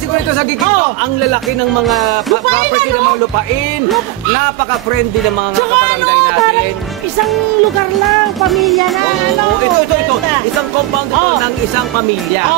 kasi ko ito sa Giginto, ang lalaki ng mga property ng mga lupain. Napaka-friendly ng mga kabarangay natin. Isang lugar lang, pamilya na. Ito. Isang compound ito ng isang pamilya.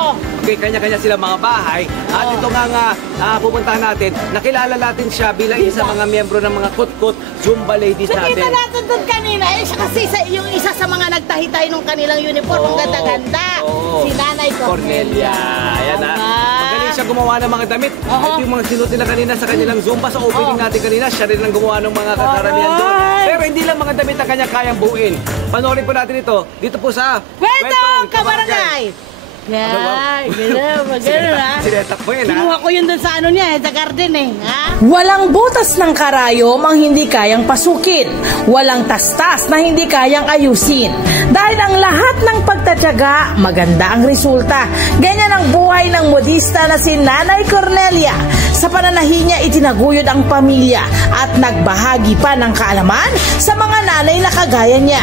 Okay, kanya-kanya sila mga bahay. At ito nga pupuntahan natin, nakilala natin siya bilang isa mga miyembro ng mga Kutkut Zumba ladies natin. Nakita natin doon kanina, kasi yung isa sa mga nagtahi-tahi ng kanilang uniform, ang ganda-ganda. Si Nanay Cornelia. Ayan na. Magaling siya gumawa ng mga damit. Ito yung mga sinuot nila kanina sa kanilang Zumba sa opening natin kanina. Siya rin ang gumawa ng mga kakaramihan doon. Pero hindi lang mga damit na kanya kayang buuin. Panoorin po natin ito. Dito po sa Kwentong Kabarangay. Yan, maganda ha. Sinetak mo yun ha. Kinuha ko yun dun sa ano niya, sa garden ha. Walang butas ng karayom ang hindi kayang pasukin. Walang tastas na hindi kayang ayusin. Dahil ang lahat ng pagtatyaga, maganda ang resulta. Ganyan ang buhay ng modista na si Nanay Cornelia. Sa pananahi niya, itinaguyod ang pamilya at nagbahagi pa ng kaalaman sa mga nanay na kagaya niya.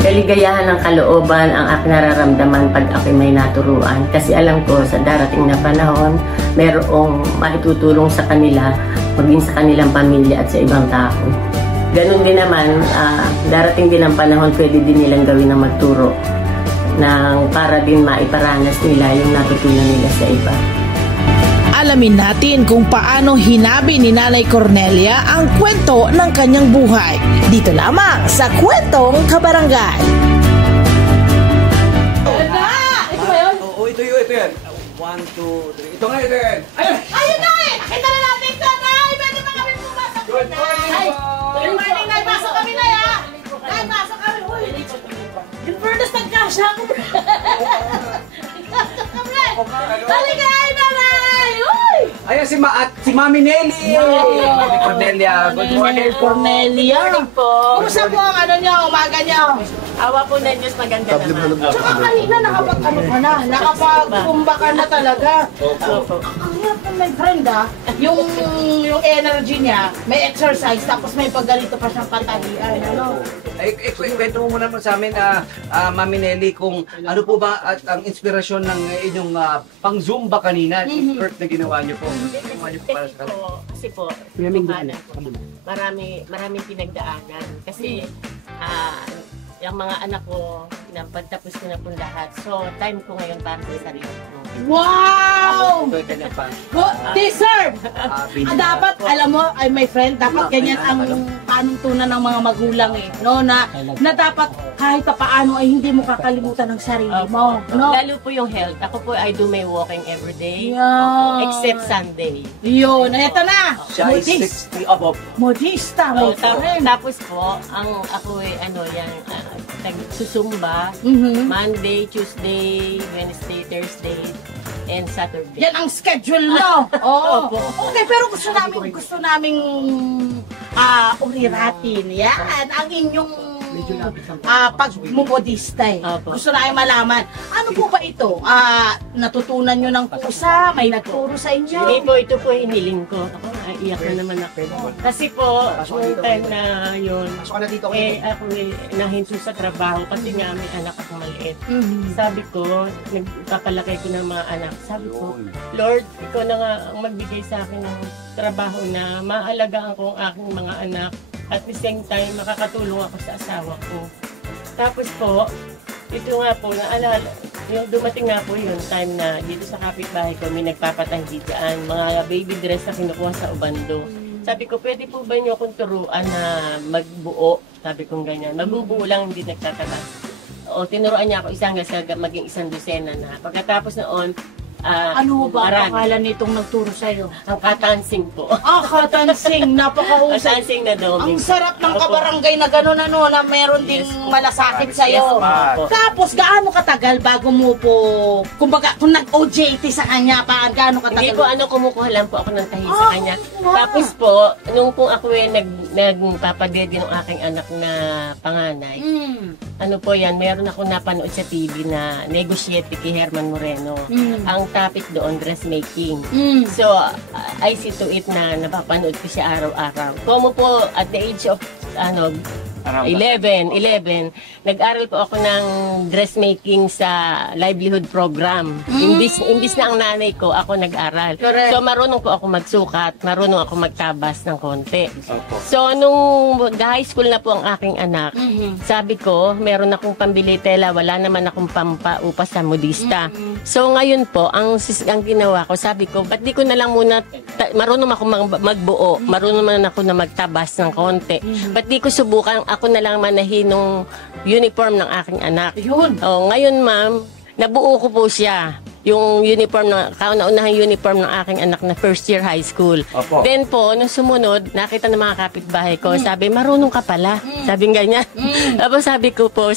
Kaligayahan ng kalooban ang aking nararamdaman pag ako'y may naturuan. Kasi alam ko sa darating na panahon, mayroong maitutulong sa kanila, maging sa kanilang pamilya at sa ibang tao. Ganun din naman, darating din ang panahon, pwede din nilang gawin ng magturo para din maiparanas nila yung natutunan nila sa iba. Alamin natin kung paano hinabi ni Nanay Cornelia ang kwento ng kanyang buhay. Dito lamang sa Kwentong Kabarangay. Ito ba yun? Oo, ito yan. 1, 2, 3. Ito nga, ito yan. Ayun na Nakita na natin ito, Nay! Pwede ba kami pumasok? Good morning, Nay! Pasok kami, Nay, ha? Nay, pasok kami. Uy! Yung furnace nagkasya ako, bro. Pasok kami. Halika, Nanay! Uy! Ayan si Mami Nelly! Mami Cornelia. Good morning, Cornelia. Kumusta po ang ano niyo, umaga niyo? Awa po na Diyos, maganda naman. Tsaka kanina nakapag-ano ka na, nakapag-kumba ka na talaga. Ang hirap ng my friend yung energy niya, may exercise, tapos may pagganito pa siyang patalian, ano? Kwento mo muna sa amin, Mami Nelly, kung ano po ba at ang inspirasyon ng inyong pang-Zumba kanina, yung na ginawa niyo po. Kasi po, maraming pinagdaanan. Kasi, yung mga anak ko, pagtapos ko na po lahat. So, time ko ngayon para sa sarili ko. Wow! Deserve! Dapat, alam mo, ay my friend, dapat ganyan ang panuntunan ng mga magulang no? Na dapat kahit pa paano ay hindi mo kakalimutan ng sarili mo. No? Lalo po yung health. Ako po, I do my walking every day. Except Sunday. Yun, eto na! Siya ay 60 above. Modista, my friend. Tapos po, ako ay nagsusumba, Monday, Tuesday, Wednesday, Thursday, and Saturday. Yan ang schedule mo. Okay, pero gusto namin uriratin. Yan ang inyong pagmumodista Gusto na ay malaman. Ano po ba ito? Natutunan nyo ng kusa? May nagturo sa inyo? Hindi po, ito po hiniling ko. Ako, iyak na naman ako. Kasi po, yung time na yun, ako nahinto sa trabaho kasi nga may anak akong maliit. Sabi ko, nagpapalaki ko ng mga anak. Sabi ko, Lord, ikaw na nga ang magbigay sa akin ng trabaho na maalagaan ko ang aking mga anak. At the same time, makakatulong ako sa asawa ko. Tapos po, ito nga po, naalala, yung dumating nga po yung time na dito sa kapitbahay ko, may nagpapatanggi dyan, mga baby dress na kinukuha sa Ubando. Sabi ko, pwede po ba niyo akong turuan na magbuo? Sabi kong ganyan. Magbubuo lang, hindi nagtatatas. O, tinuruan niya ako maging isang dosena na. Pagkatapos noon, ano ba ang pangalan nitong nagturo sa'yo? Ang katansing po. Katansing. Napakahusay. Katansing na Doming. Ang sarap ng kabarangay na gano'n na meron ding malasakit sa'yo. Tapos, gaano katagal bago mo po, kumbaga, kung nag-OJT sa kanya, gaano katagal? Hindi po, kumukuha lang po ako ng tahi sa kanya. Tapos po, nung po ako nagpapadede ng aking anak na panganay, meron ako napanood sa TV na Negosyete kay Herman Moreno. Ang topic doon, dressmaking. So, I see to it na napapanood ko siya araw-araw. Como po, at the age of, 11. Nag-aral po ako ng dressmaking sa livelihood program. Imbis na ang nanay ko, ako nag-aral. Correct. So marunong po ako magsukat, marunong ako magtabas ng konti. So nung high school na po ang aking anak, sabi ko, meron akong pambili tela, wala naman akong pampaupa sa modista. So ngayon po, ang ginawa ko, sabi ko, ba't di ko na lang muna, marunong ako magbuo, marunong man ako na magtabas ng konti. Ba't di ko subukan, ako na lang manahin ng uniform ng aking anak. Yun. Oh, ngayon ma'am, nabuo ko po siya. Yung uniform na kauna-unahang uniform ng aking anak na first year high school. Opo. Then po, nung sumunod, nakita ng mga kapitbahay ko, sabi, marunong ka pala. Sabi ganyan. Tapos sabi ko po,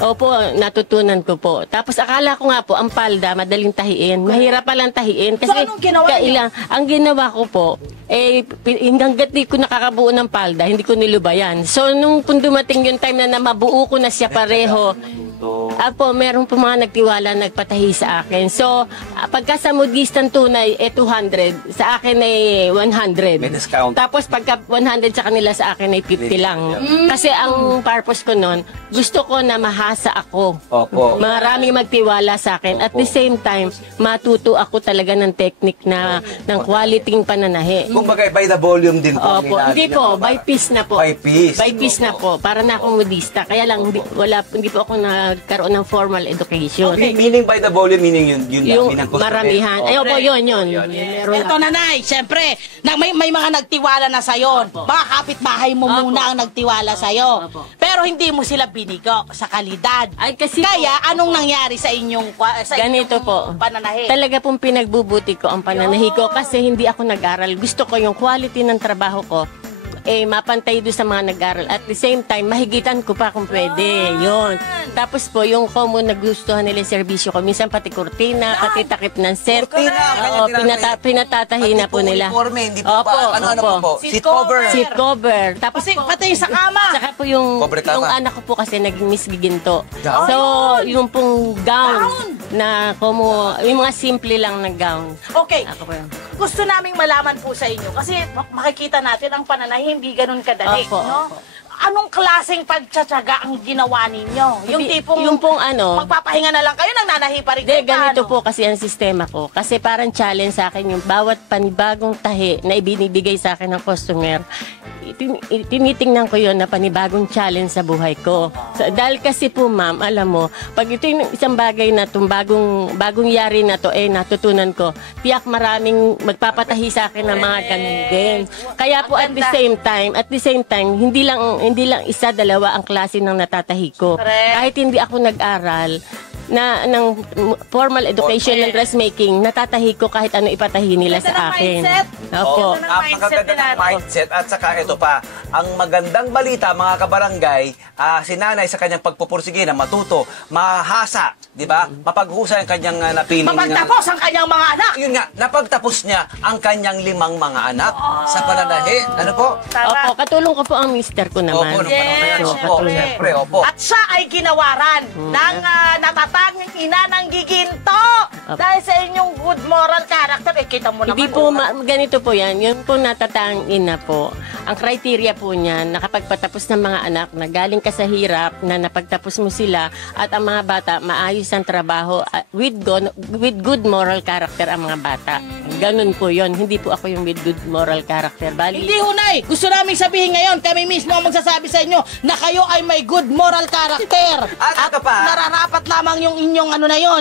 opo, natutunan ko po. Tapos akala ko nga po, ang palda, madaling tahiin. Mahirap palang tahiin. Kasi So, anong ginawa niyo? ang ginawa ko po, hanggat di ko nakakabuo ng palda, hindi ko nilubayan. So, nung dumating yung time na mabuo ko na siya pareho, Apo, meron po mga nagtiwala, nagpatahi sa akin. So, pagka sa modistang tunay, 200. Sa akin ay 100. May discount. Tapos pagka 100 sa kanila, sa akin ay 50 lang. Kasi ang purpose ko nun, gusto ko na mahasa ako. Opo. Maraming magtiwala sa akin. At the same time, matuto ako talaga ng technique na ng quality pananahi. Kung bagay, by the volume din po. Opo, hindi po, by piece na po. By piece. By piece na po, para na akong modista. Kaya lang, hindi po ako nagkaroon ng formal education. Meaning by the volume, meaning yun Yung lang. maramihan. Ayaw po, yun. Meron Ito nanay, siyempre, may mga nagtiwala na sa'yo. Baka kapitbahay mo muna ang nagtiwala sa'yo. Pero hindi mo sila binigo sa kalidad. Ay, kasi Kaya, anong nangyari sa inyong ganito po. pananahi? Talaga pong pinagbubuti ko ang pananahi ko kasi hindi ako nag-aral. Gusto ko yung quality ng trabaho ko mapantay doon sa mga nag-aral. At the same time, mahigitan ko pa kung pwede. Yun. Tapos po, yung common nagustuhan nila yung serbisyo ko. Minsan pati kurtina, pati takip ng set. Oo, pinatatahi na po nila. Uniforme, hindi po ba? Ano po? Seat cover. Seat cover. Tapos Pati sa kama. saka po yung anak ko po kasi naging Miss Giginto. So, yung pong gown na yung mga simple lang na gown. Okay. Ako po yun. Gusto naming malaman po sa inyo kasi makikita natin ang pananahi hindi ganun kadali, Opo, no? opo. Anong klaseng pagtsatsaga ang ginawa ninyo? Yung tipong yung pong ano, magpapahinga na lang kayo, nagnanahi pa rin kayo. ganito paano? po kasi ang sistema ko. Kasi parang challenge sa akin yung bawat panibagong tahi na ibinibigay sa akin ng customer. Tinitingnan ko yon na panibagong challenge sa buhay ko. So, dahil kasi po ma'am, alam mo, pag ito yung isang bagay na itong bagong yari na to, natutunan ko, tiyak maraming magpapatahi sa akin ng mga ganun din. Kaya po at the same time, hindi lang isa, dalawa ang klase ng natatahi ko. Kahit hindi ako nag-aral, ng formal education ng dressmaking, natatahi ko kahit ano ipatahi nila sa akin. Mindset. Opo. Napakaganda ng mindset. At saka ito pa, ang magandang balita, mga kabarangay, si nanay sa kanyang pagpupursige na matuto, mahasa, di ba? Mapaghusay ang kanyang napili. Mapagtapos ang kanyang mga anak. Yun nga, napagtapos niya ang kanyang 5 mga anak sa pananahi. Ano po? Opo, katulong ko po ang mister ko naman. Opo, nung panahon na yan. Opo, siyempre, opo. At siya ay ginawaran ng natatanging ina ng Giginto. Dahil sa inyong good moral character, kita mo naman. Hindi po, ganito po yan. Yun po natatang ina po. Ang criteria po niyan, nakapagpatapos ng mga anak na galing ka sa hirap, na napagtapos mo sila, at ang mga bata, maayos ang trabaho, with good moral character ang mga bata. Ganun po yon. Hindi po ako yung with good moral character. Bali, Hindi hunay. Gusto namin sabihin ngayon, kami mismo ang magsasabi sa inyo na kayo ay may good moral character. At ito pa. Nararapat lamang yung inyong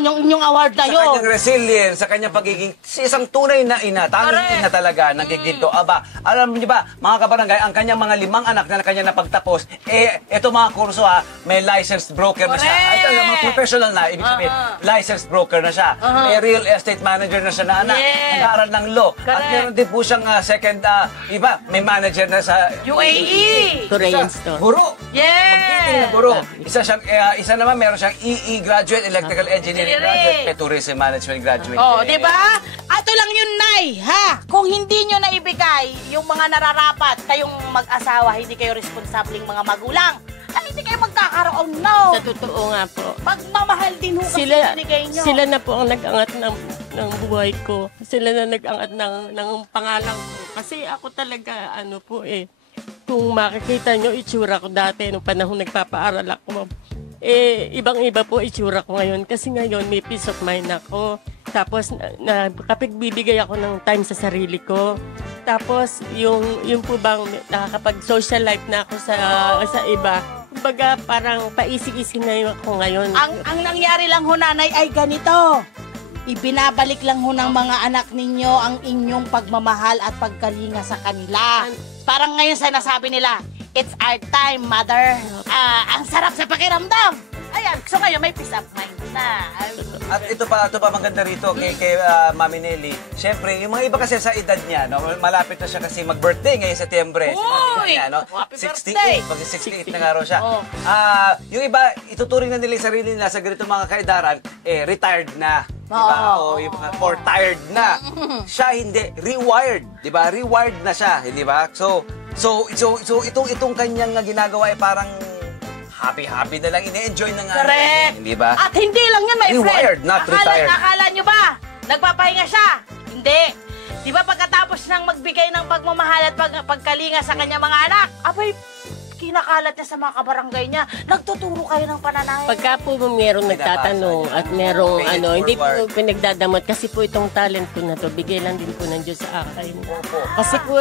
yung inyong award na Sa yun. kanyang resilience, sa kanyang pagiging isang tunay na ina, tanging ina talaga, ng Giginto. Aba, alam niyo ba, mga kabarangay, ang kanyang mga 5 anak na kanya napagtapos, ito mga kurso may licensed broker na siya. Ito mga professional na, ibig sabihin, licensed broker na siya. May real estate manager na siya na anak, nag-aaral ng law. At meron din po siyang second, may manager na sa UAE. Korean store. Guro. Yes. Magtiting na guro. Isa naman, meron siyang EE graduate, electrical engineering graduate, tourism management graduate. Oh, di ba? Ato lang yun, Nay, ha? Kung hindi nyo naibigay yung mga nararapat, kayong mag-asawa, hindi kayo responsableng mga magulang, ay hindi kayo magkakaroon, no? Sa totoo nga po. Magmamahal din ho kasi binigay nyo. Sila na po ang nag-angat ng buhay ko. Sila na nag-angat ng pangalan ko. Kasi ako talaga, kung makikita nyo itsura ko dati nung panahon nagpapaaral ako, ibang-iba po itsura ko ngayon. Kasi ngayon may peace of mind ako. Tapos kapag bibigay ako ng time sa sarili ko. Tapos yung po bang nakakapag-social life na ako sa iba. Kumbaga parang paisig-isig na yung ako ngayon. Ang nangyari lang ho, nanay, ay ganito. Ibinabalik lang ho ng mga anak ninyo ang inyong pagmamahal at pagkalinga sa kanila. Parang ngayon sinasabi nila, it's our time, mother. Ang sarap sa pakiramdam. Ayan, so ngayon may peace of mind na. At ito pa maganda rito kay Mami Nelly. Siyempre, yung mga iba kasi sa edad niya, no, malapit na siya kasi mag-birthday ngayong Setyembre. Uy! Niya, no? Happy 68, birthday! mag-68 na nga raw siya. Oh. Yung iba, ituturing na nila yung sarili nila sa ganito mga kaedaran, retired na. Diba? O yung mga or tired na. Siya hindi, rewired. Diba? Rewired na siya. Di ba? So itong kanyang ginagawa ay parang happy-happy na lang, ine-enjoy na nga. Correct. Hindi ba? At hindi lang yan, my friend. Rewired, not retired. Akala nyo ba, nagpapahinga siya? Hindi. Di ba pagkatapos ng magbigay ng pagmamahal at pagkalinga sa kanyang mga anak, abay, kinakalat niya sa mga kabarangay niya, nagtuturo kayo ng pananahe. Pagka po merong nagtatanong at merong hindi po pinagdadamot kasi po itong talent ko na to, bigay lang din po ng Diyos sa akin. Kasi po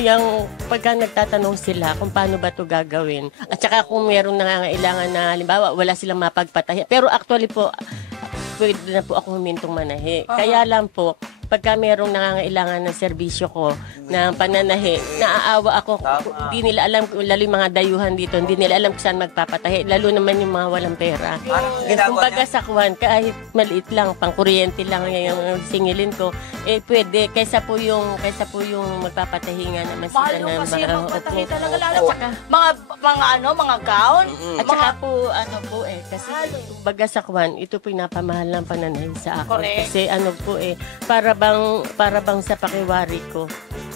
yung pagka nagtatanong sila kung paano ba to gagawin. At saka kung merong nangangailangan na halimbawa wala silang mapagpatahi. Pero actually po, pwede na po ako humintong manahi. Kaya lang po, pagka merong nangangailangan ng serbisyo ko ng pananahi, naaawa ako. Hindi nila alam, lalo yung mga dayuhan dito, hindi nila alam kung saan magpapatahi. Lalo naman yung mga walang pera. Kumbaga sa kuwan, kahit maliit lang, pang kuryente lang yung singilin ko, pwede. Kaysa po yung magpapatahi nga naman sila. Mahal yung kasi magpatahi talaga. Lalo mga gown. At saka po, kasi kumbaga sa kuwan, ito po yung napamahal ng pananahi sa akin. Correct. Kasi para bang sa pakiwari ko,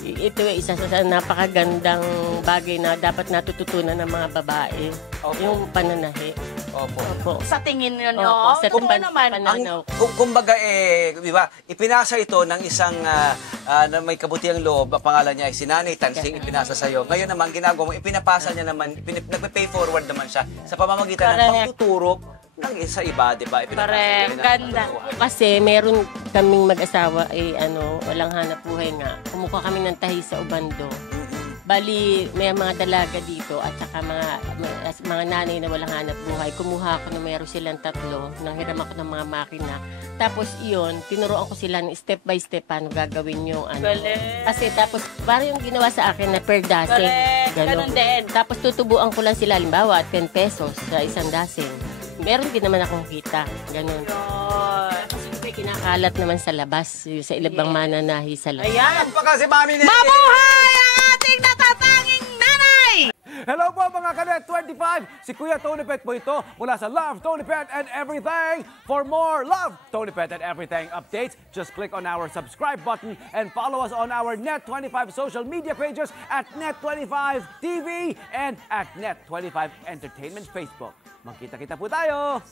ito ay isa sa napakagandang bagay na dapat natututunan ng mga babae. Yung pananahi. Opo. Sa tingin nyo, Opo, sa kung naman, Kumbaga, di ba, ipinasa ito ng isang na may kabutihang loob, ang pangalan niya ay si Nanay Tansing, ipinasa sa'yo. Ngayon naman, ginagawa mo, ipinapasa niya naman, nagpe-pay forward naman siya sa pamamagitan ng pagtuturo ng isa iba, di ba? Correct, ganda. Kasi meron kaming mag-asawa, walang hanap buhay nga. Kumukuha kami ng tahi sa Ubando. Bali, may mga dalaga dito at saka mga nanay na walang hanap buhay. Kumuha ako na meron silang 3, nanghiram ako ng mga makina. Tapos iyon, tinuruan ko sila ng step by step paano gagawin yung Kasi tapos, parang yung ginawa sa akin na per dozen. Ganun din. Tapos tutubuan ko lang sila, halimbawa, 10 pesos sa isang dozen. Meron din naman akong kita. Ganun. Kasi kinakalat naman sa labas, sa ilabang mananahi sa labas. Ayan. Pagka si Mami Nelly. Mabuhay ang ating natatanging nanay! Hello po mga Kanet 25! Si Kuya Tony Pet po ito mula sa Love, Tony Pet and Everything. For more Love, Tony Pet and Everything updates, just click on our subscribe button and follow us on our Net25 social media pages at Net25 TV and at Net25 Entertainment Facebook. Magkita-kita po tayo!